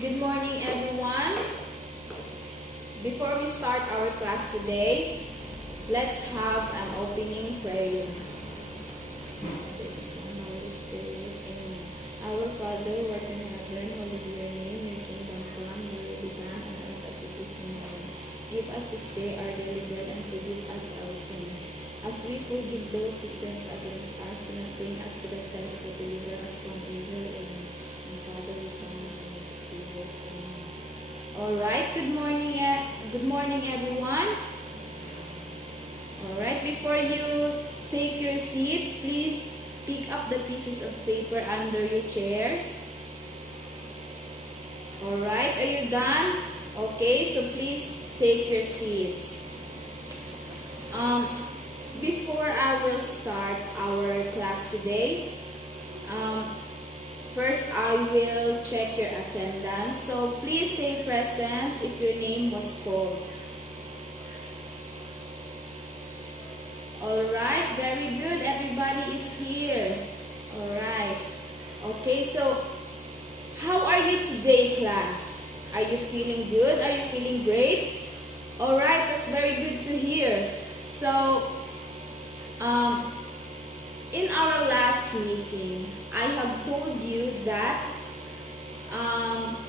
Good morning, everyone. Before we start our class today, let's have an opening prayer. Our Father, who art in heaven, hallowed be your name. Your kingdom come, your will be done on earth as it is in heaven. Give us this day our daily bread, and forgive us our sins, as we forgive those who sin against us, and not bring us to the test, but deliver us from evil. Amen. And Father, the Son, and the Holy Spirit. Amen. All right. Good morning, everyone. All right. Before you take your seats, please pick up the pieces of paper under your chairs. All right. Are you done? Okay. So please take your seats. Before I will start our class today, first I will check your attendance. So please say present if your name was called. Alright, very good. Everybody is here. Alright. Okay, so how are you today, class? Are you feeling good? Are you feeling great? Alright, that's very good to hear. So, in our last meeting, I have told you that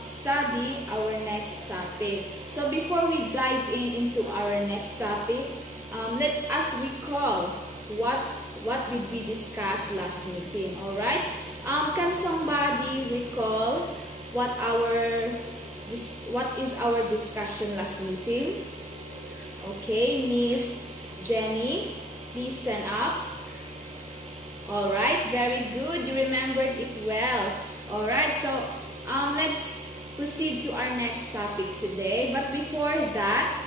study our next topic. So before we dive into our next topic, let us recall what did we discuss last meeting. All right? Can somebody recall what is our discussion last meeting? Okay, Miss Jenny, please stand up. All right, very good. You remembered it well. All right, so let's proceed to our next topic today. But before that,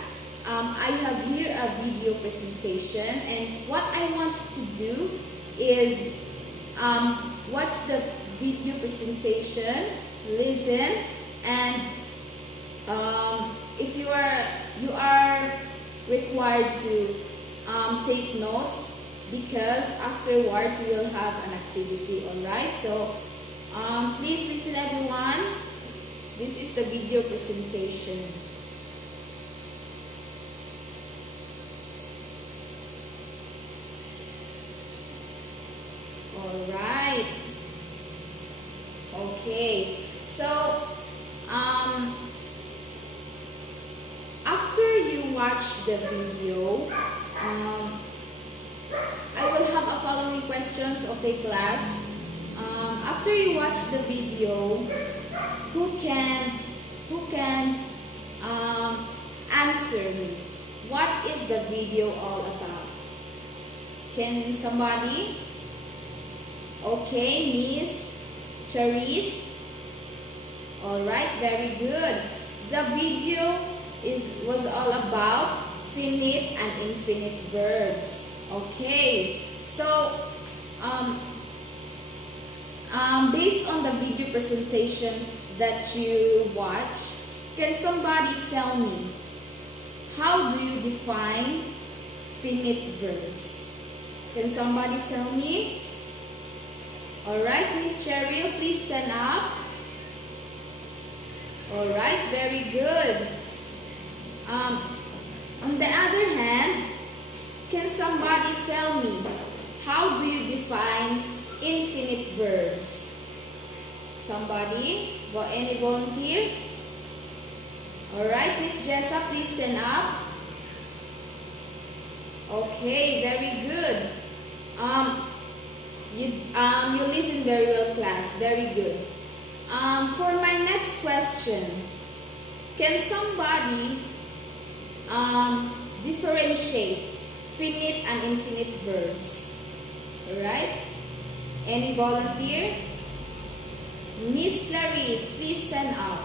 I have here a video presentation, and what I want you to do is watch the video presentation, listen, and if you are required to take notes, because afterwards we will have an activity. All right, so please listen, everyone. This is the video presentation. All right. Okay. So after you watch the video, I will have a following questions. Okay, class. After you watch the video, who can answer me? What is the video all about? Can somebody? Okay, Miss Charisse. All right, very good. The video was all about finite and infinite verbs. Okay, so based on the video presentation that you watch, can somebody tell me how do you define finite verbs? Can somebody tell me? All right, Miss Cheryl, please stand up. All right, very good. On the other hand, can somebody tell me how do you define infinite verbs? Somebody? Any volunteer? All right, Miss Jessa, please stand up. Okay, very good. You listen very well, class. Very good. For my next question, can somebody differentiate finite and infinite verbs? Alright? Any volunteer? Miss Clarice, please stand up.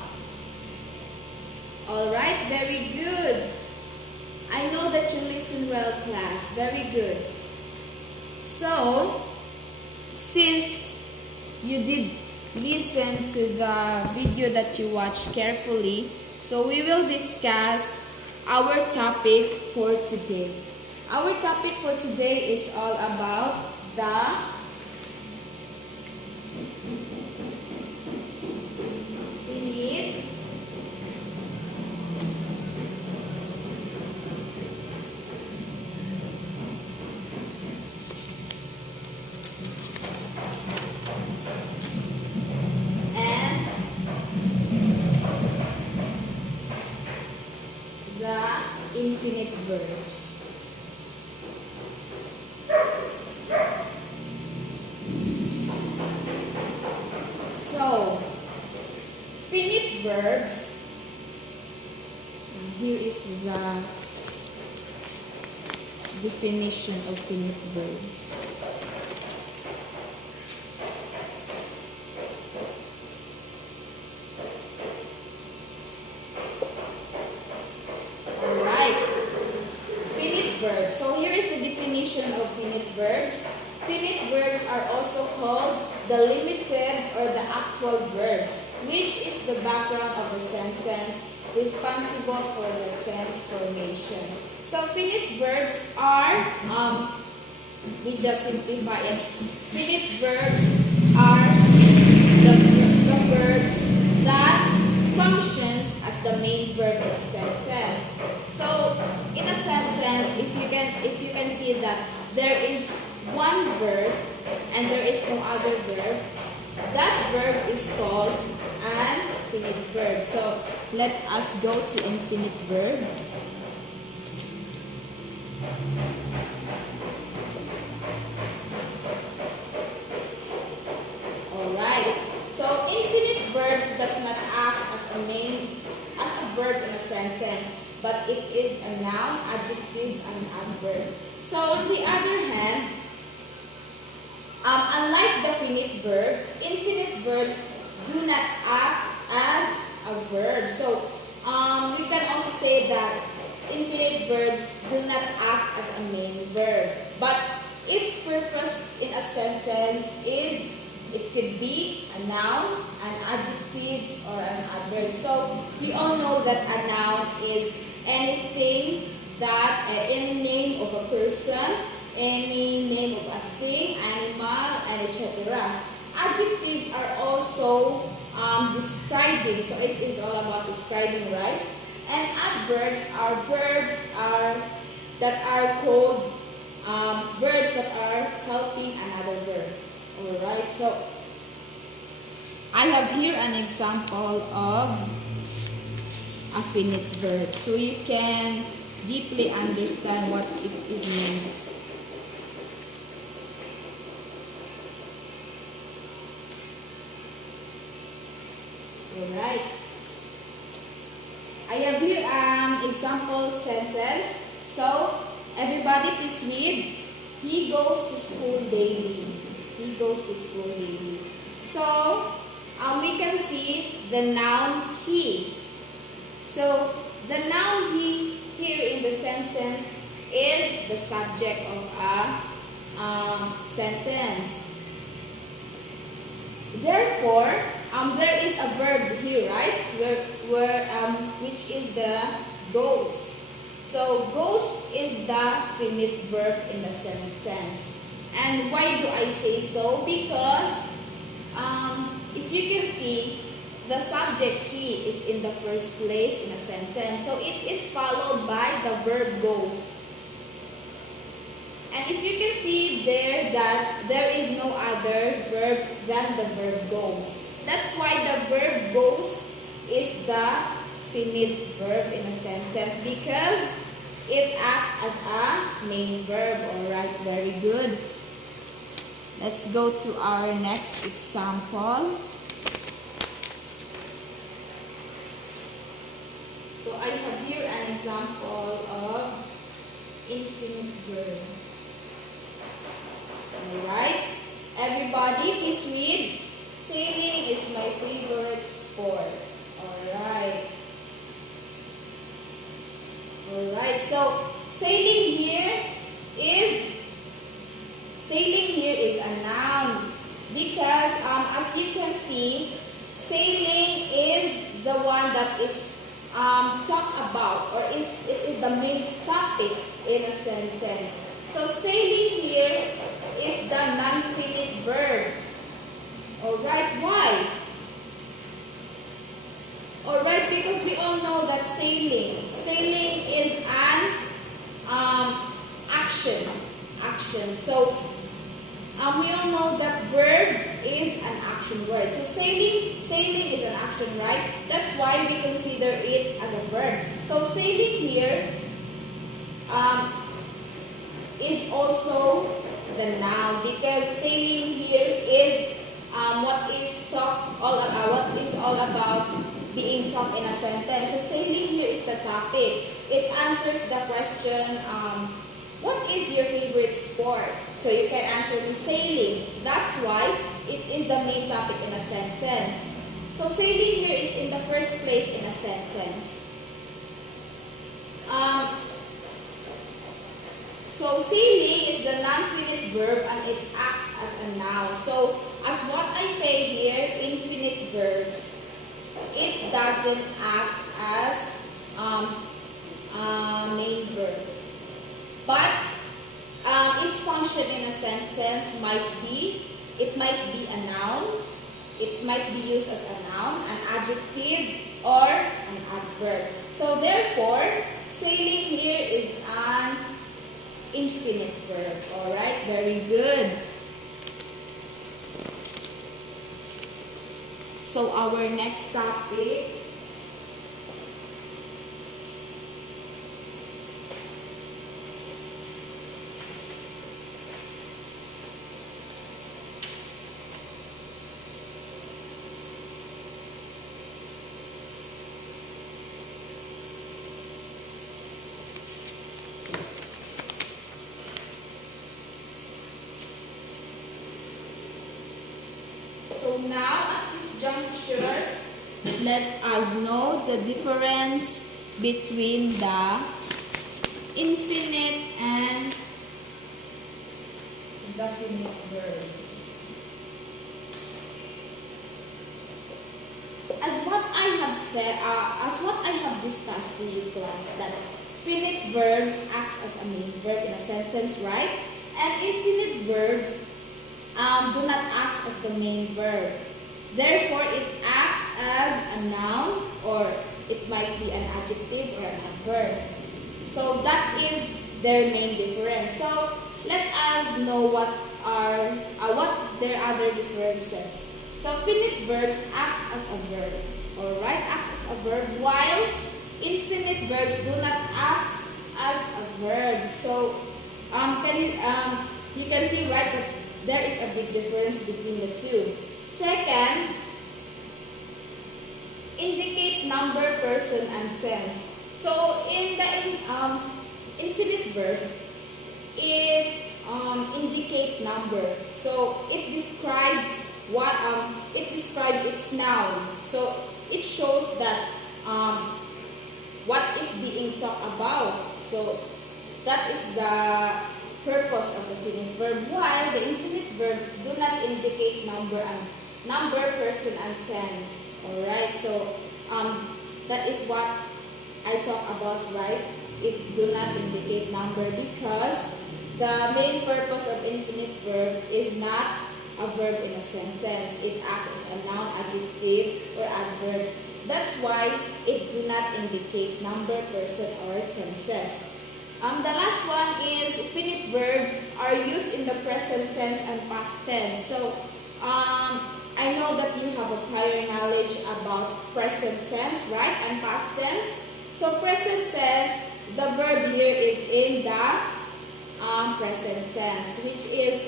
Alright, very good. I know that you listen well, class. Very good. So, since you did listen to the video that you watched carefully, so we will discuss our topic for today. Our topic for today is all about the finite verbs. So, finite verbs. Here is the definition of finite verbs. Verbs. So here is the definition of finite verbs. Finite verbs are also called the limited or the actual verbs, which is the background of the sentence responsible for the tense formation. So finite verbs are, we just simplify it. Finite verbs are the verbs that functions as the main verb in a sentence. So in a sentence, if you can see that there is one verb and there is no other verb, that verb is called an infinite verb. So let us go to infinite verb. Alright. So infinite verbs does not act as a verb in a sentence, but it is a noun, adjective, and adverb. So on the other hand, unlike the finite verb, infinite verbs do not act as a verb. So we can also say that infinite verbs do not act as a main verb, but its purpose in a sentence is it could be a noun, an adjective, or an adverb. So we all know that a noun is anything that, any name of a person, any name of a thing, animal, and etc. Adjectives are also describing, so it is all about describing, right? And adverbs are verbs that are called verbs that are helping another verb. Alright, so I have here an example of a finite verb, so you can deeply understand what it is meant. Alright, I have here an example sentence. So everybody please read. He goes to school daily. He goes to school daily. So we can see the noun he. So the noun he here in the sentence is the subject of a sentence. Therefore, there is a verb here, right? Which is the goes. So goes is the finite verb in the sentence. And why do I say so? Because if you can see, the subject he is in the first place in a sentence. So it is followed by the verb goes. And if you can see there that there is no other verb than the verb goes. That's why the verb goes is the finite verb in a sentence, because it acts as a main verb. Alright, very good. Let's go to our next example. So I have here an example of infinite verb. Alright, everybody please read. Sailing is my favorite sport. Alright. Alright, so sailing here is a noun, because as you can see, sailing is the one that is talked about, or it is the main topic in a sentence. So sailing here is the non-finite verb. Alright, why? Alright, because we all know that sailing is an action. So we all know that verb is an action word. So sailing is an action, right? That's why we consider it as a verb. So sailing here um, is also the noun, because sailing here is what is all about being talked in a sentence. So sailing here is the topic. It answers the question, what is your favorite sport? So you can answer me sailing. That's why it is the main topic in a sentence. So sailing here is in the first place in a sentence. So sailing is the non-finite verb and it acts as a noun. So as what I say here, infinite verbs, it doesn't act as a main verb. But its function in a sentence might be a noun, it might be used as a noun, an adjective, or an adverb. So therefore, sailing here is an infinite verb. Alright, very good. So our next topic, so now at this juncture, let us know the difference between the infinite and definite verbs. As what I have said, as what I have discussed to you, class, that finite verbs acts as a main verb in a sentence, right? And infinite verbs do not act as the main verb. Therefore, it acts as a noun, or it might be an adjective or an adverb. So that is their main difference. So let us know what their other differences. So finite verbs acts as a verb, alright, acts as a verb, while infinite verbs do not act as a verb. So you can see, right, that there is a big difference between the two. Second, indicate number, person, and tense. So in the infinite verb, it indicate number. So it describes its noun. So it shows that what is being talked about. So that is the purpose of the finite verb, while the infinite verb do not indicate number, person, and tense. Alright, so that is what I talk about, right? It do not indicate number because the main purpose of infinite verb is not a verb in a sentence. It acts as a noun, adjective, or adverbs. That's why it do not indicate number, person, or tenses. The last one is finite verb are used in the present tense and past tense. So I know that you have a prior knowledge about present tense, right, and past tense. So present tense, the verb here is in the present tense, which is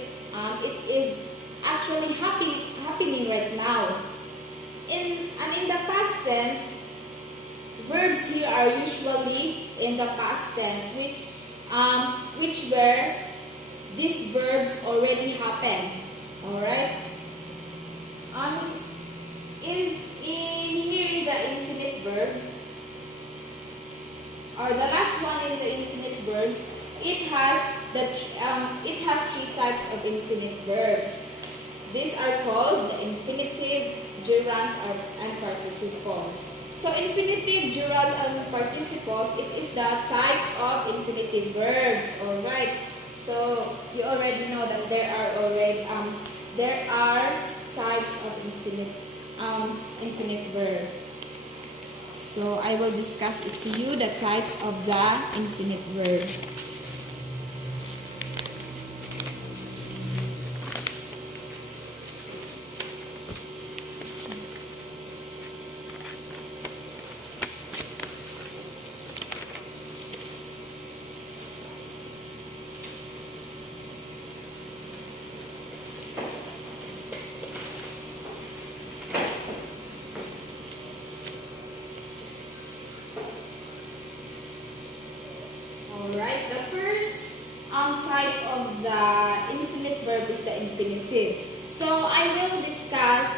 it is actually happening right now. In the past tense, verbs here are usually in the past tense, which where these verbs already happened. All right. In the infinite verb, or the last one in the infinite verbs, it has three types of infinite verbs. These are called the infinitive, gerunds, and participles. So infinitive, gerunds, and participles, it is the types of infinitive verbs. All right. So you already know that there are types of infinite verb. So I will discuss it to you, the types of the infinite verb. The first type of the infinite verb is the infinitive. So I will discuss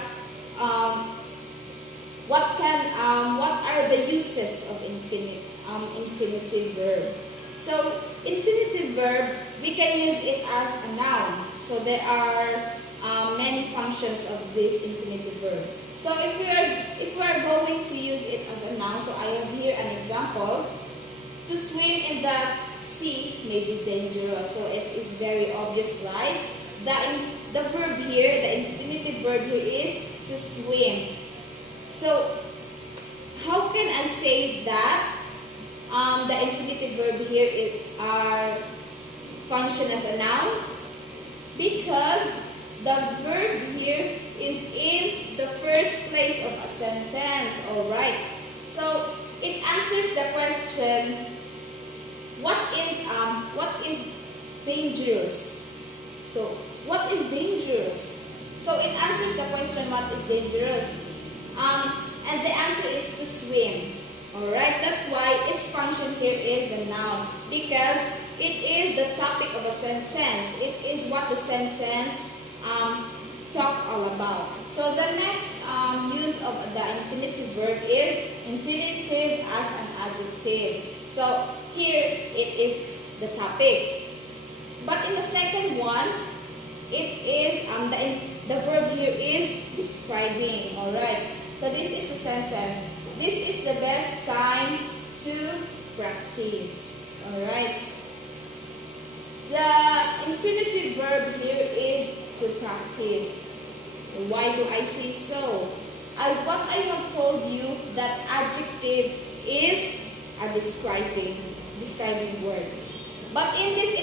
what are the uses of infinitive verb. So infinitive verb, we can use it as a noun. So there are many functions of this infinitive verb. So if we are going to use it as a noun, so I have here an example. To swim in the sea may be dangerous. So it is very obvious, right? The verb here, the infinitive verb here is to swim. So how can I say that the infinitive verb here are function as a noun? Because the verb here is in the first place of a sentence. Alright. So it answers the question, what is dangerous? So what is dangerous? So it answers the question, what is dangerous? And the answer is to swim. Alright, that's why its function here is the noun, because it is the topic of a sentence. It is what the sentence talk all about. So the next use of the infinitive verb is infinitive as an adjective. So here it is the topic. But in the second one, it is the verb here is describing. Alright. So this is the sentence. This is the best time to practice. Alright. The infinitive verb here is to practice. Why do I say so? As what I have told you, that adjective is a describing word. But in this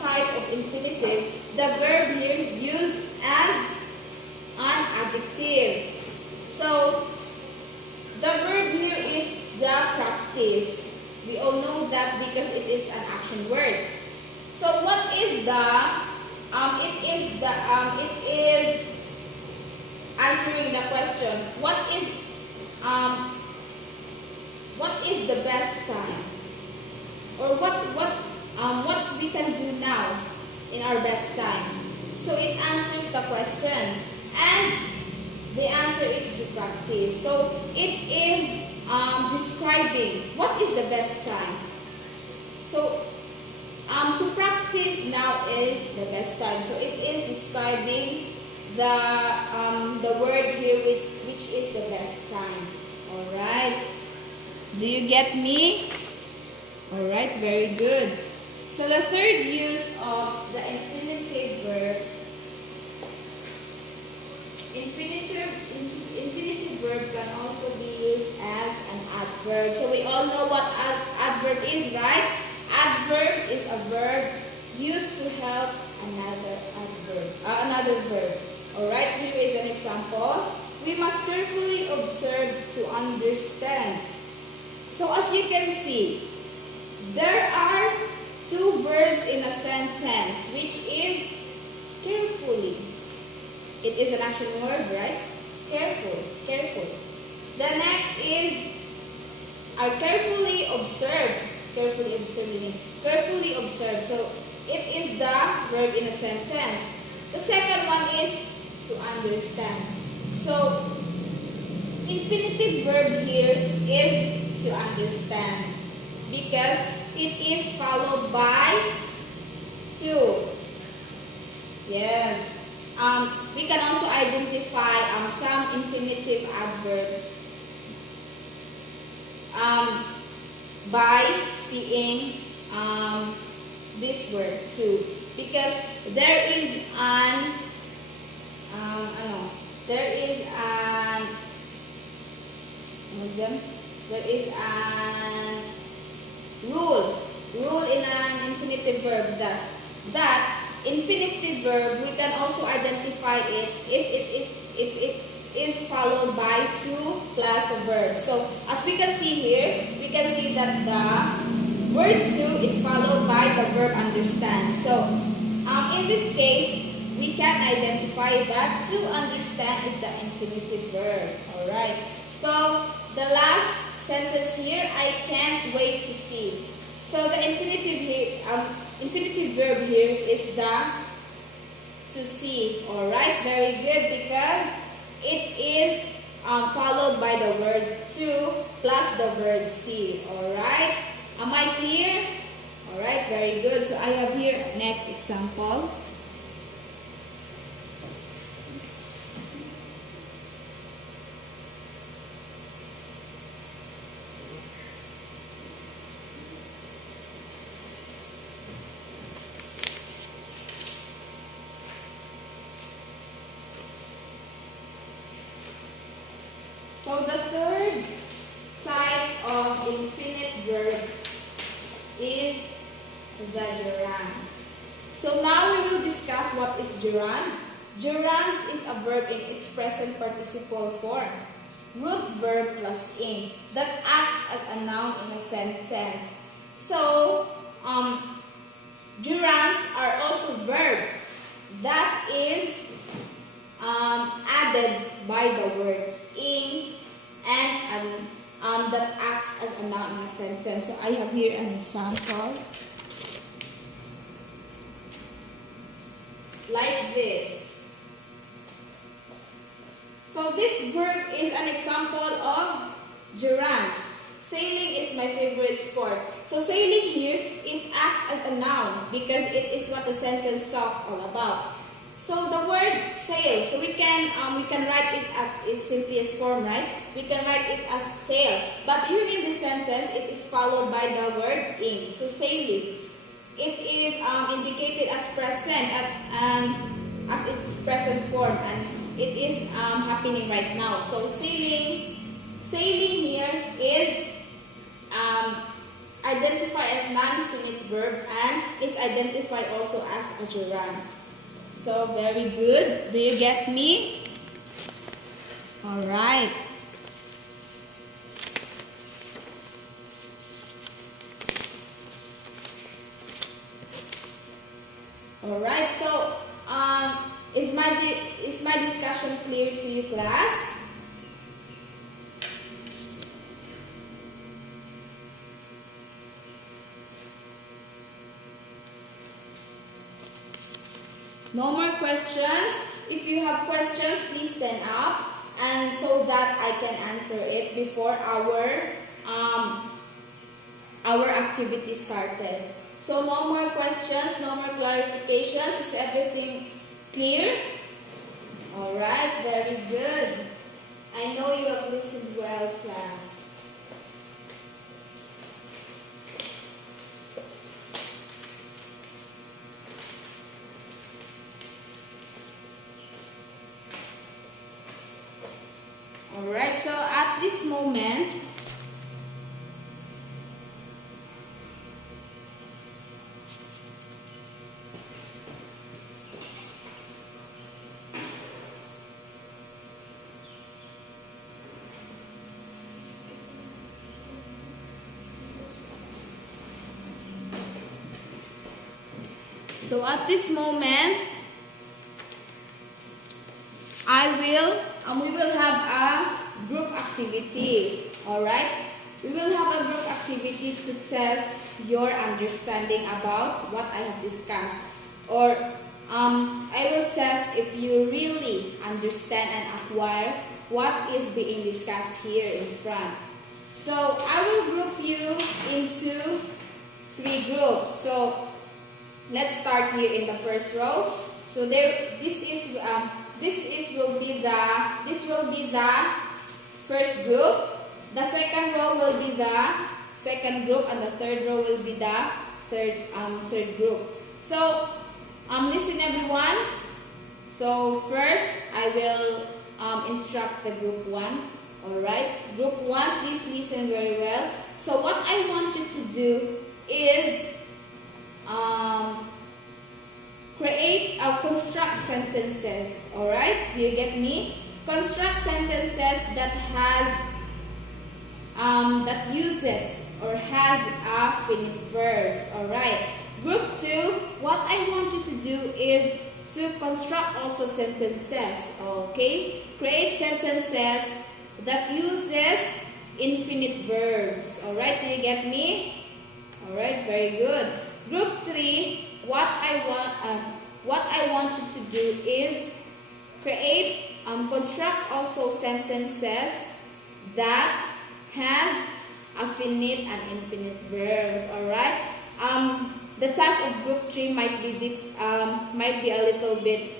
type of infinitive, the verb here used as an adjective. So the verb here is the practice. We all know that because it is an action word. So what is it is answering the question, what is the best time? Or what we can do now in our best time? So it answers the question, and the answer is to practice. So it is describing what is the best time. So to practice now is the best time. So it is describing the word here which is the best time. Alright. Do you get me? Alright, very good. So the third use of the infinitive verb, infinitive verb can also be used as an adverb. So we all know what adverb is, right? Adverb is a verb used to help another verb. Alright, here is an example. We must carefully observe to understand. So as you can see, there are two verbs in a sentence, which is carefully. It is an action word, right? Careful. The next is carefully observe. Carefully observe. So it is the verb in a sentence. The second one is to understand. So infinitive verb here is to understand, because it is followed by to. Yes. We can also identify some infinitive adverbs by seeing this word to, because there is an rule in an infinitive verb that infinitive verb, we can also identify it if it is followed by to plus a verb. So as we can see here, we can see that the word to is followed by the verb understand. So in this case, we can identify that to understand is the infinitive verb. Alright. So the last sentence here, I can't wait to see. So the infinitive here, infinitive verb here is the to see. Alright, very good, because it is followed by the word to plus the verb see. Alright, am I clear? Alright, very good. So I have here next example. So the third type of infinite verb is the gerund. So now we will discuss what is gerund. Gerund is a verb in its present participle form, root verb plus ing, that acts as a noun in a sentence. So gerunds are also verb that is added by the word ing and that acts as a noun in a sentence. So I have here an example like this. So this verb is an example of gerunds. Sailing is my favorite sport. So sailing here, it acts as a noun because it is what the sentence talks all about. So the word sail, so we can write it as its simplest form, right? We can write it as sail. But here in this sentence, it is followed by the word ing. So sailing, it is indicated as present as its present form, and it is happening right now. So sailing here is identified as non-infinite verb, and it's identified also as a gerund. So very good. Do you get me? All right. All right. So is my discussion clear to you, class? No more questions. If you have questions, please stand up, and so that I can answer it before our activity started. So no more questions, no more clarifications. Is everything clear? All right, very good. I know you have listened well, class. Alright, so at this moment, we will have a group activity. Alright? We will have a group activity to test your understanding about what I have discussed. Or I will test if you really understand and acquire what is being discussed here in front. So I will group you into 3 groups. So let's start here in the first row. So this will be the first group. The second row will be the second group, and the third row will be the third group. So listen everyone. So first I will instruct the group 1. All right, group 1, please listen very well. So what I want you to do is create or construct sentences. All right, do you get me? Construct sentences that that uses or has finite verbs. All right. Group 2, what I want you to do is to construct also sentences. Okay, create sentences that uses infinite verbs. Alright, do you get me? Alright, very good. Group 3, what I want you to do is construct also sentences that has a finite and infinite verbs. Alright. The task of group 3 might be a little bit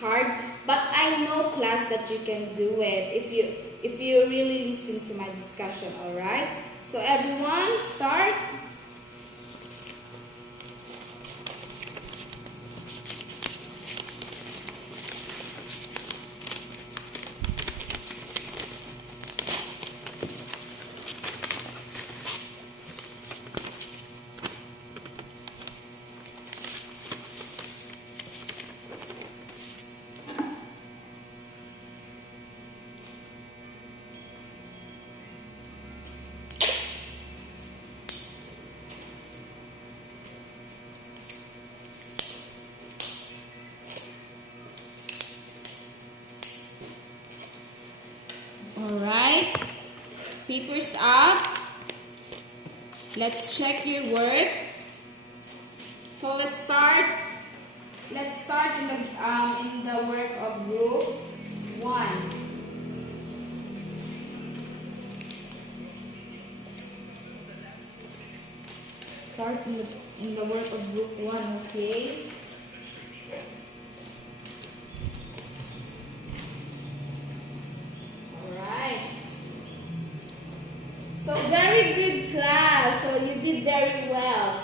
hard, but I know class that you can do it if you really listen to my discussion. Alright. So everyone, start. Alright, papers up. Let's check your work. So let's start in the work of group 1. Start in the work of group 1, okay? So very good class. So you did very well.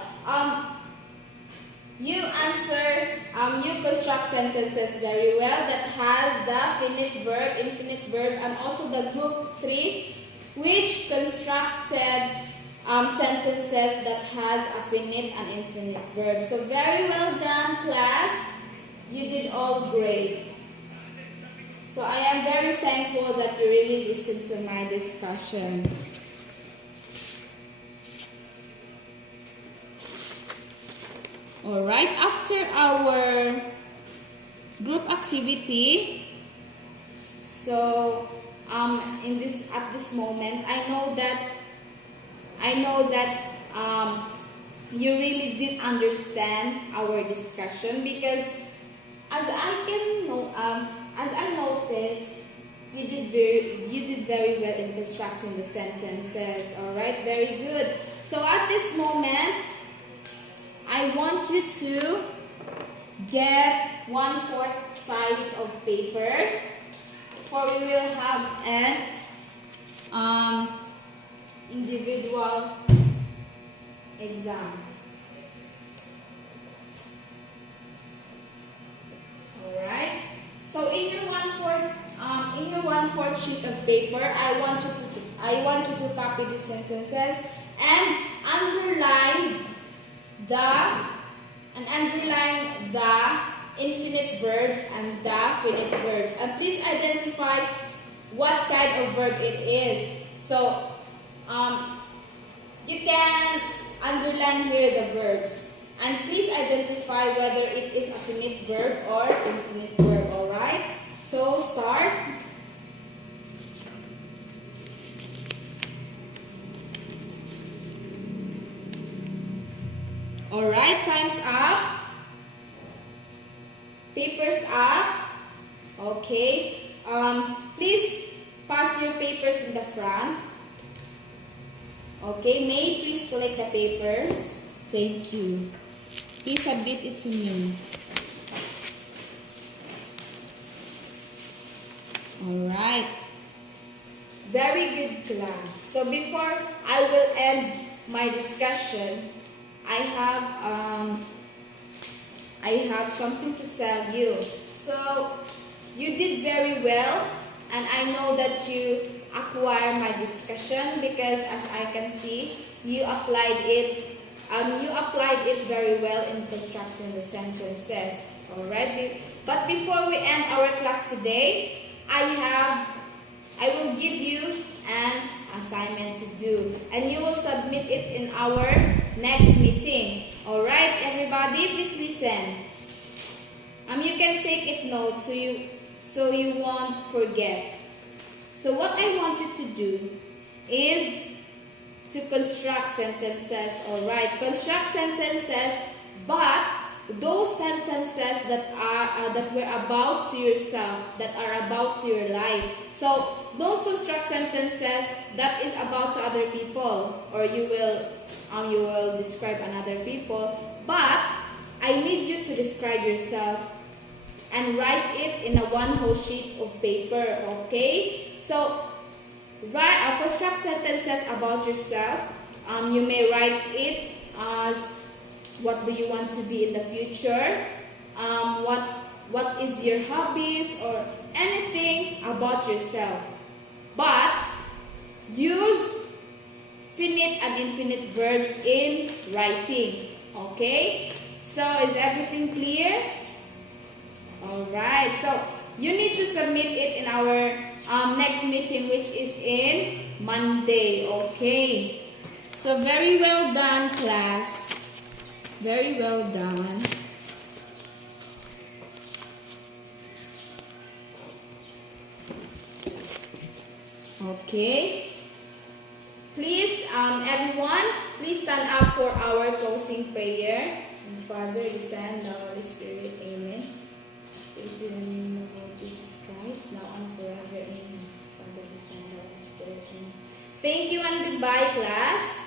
You answered, you construct sentences very well that has the finite verb, infinite verb, and also the group 3, which constructed sentences that has a finite and infinite verb. So very well done, class. You did all great. So I am very thankful that you really listened to my discussion. Alright, after our group activity, so at this moment, I know that you really did understand our discussion, because as I noticed, you did very well in constructing the sentences. Alright, very good. So at this moment, I want you to get 1/4 size of paper, for we will have an individual exam. Alright. So in your 1/4 sheet of paper, I want you to copy the sentences and underline the infinite verbs and the finite verbs. And please identify what kind of verb it is. So you can underline here the verbs. And please identify whether it is a finite verb or infinite verb. Alright? So start. Alright, time's up. Papers up. Okay. Please pass your papers in the front. Okay, May, please collect the papers. Thank you. Please submit it to me. Alright. Very good class. So before I will end my discussion, I have something to tell you. So you did very well, and I know that you acquire my discussion, because as I can see, you applied it very well in constructing the sentences. Alright, but before we end our class today, I will give you an assignment to do, and you will submit it in our next meeting. Alright, everybody, please listen. You can take it notes so you won't forget. So what I want you to do is to construct sentences. Alright, construct sentences, but those sentences that were about to yourself, that are about to your life. So don't construct sentences that is about to other people, or you will describe another people. But I need you to describe yourself and write it in a one whole sheet of paper. Okay, so construct sentences about yourself. You may write it as, what do you want to be in the future? What is your hobbies, or anything about yourself. But use finite and infinite verbs in writing. Okay? So is everything clear? Alright, so you need to submit it in our next meeting, which is in Monday. Okay? So very well done, class. Very well done. Okay. Please, everyone, please stand up for our closing prayer. Father, the Son, the Holy Spirit. Amen. Praise be the name of Lord Jesus Christ, now and forever. Amen. Father, the Son, the Holy Spirit. Amen. Thank you and goodbye, class.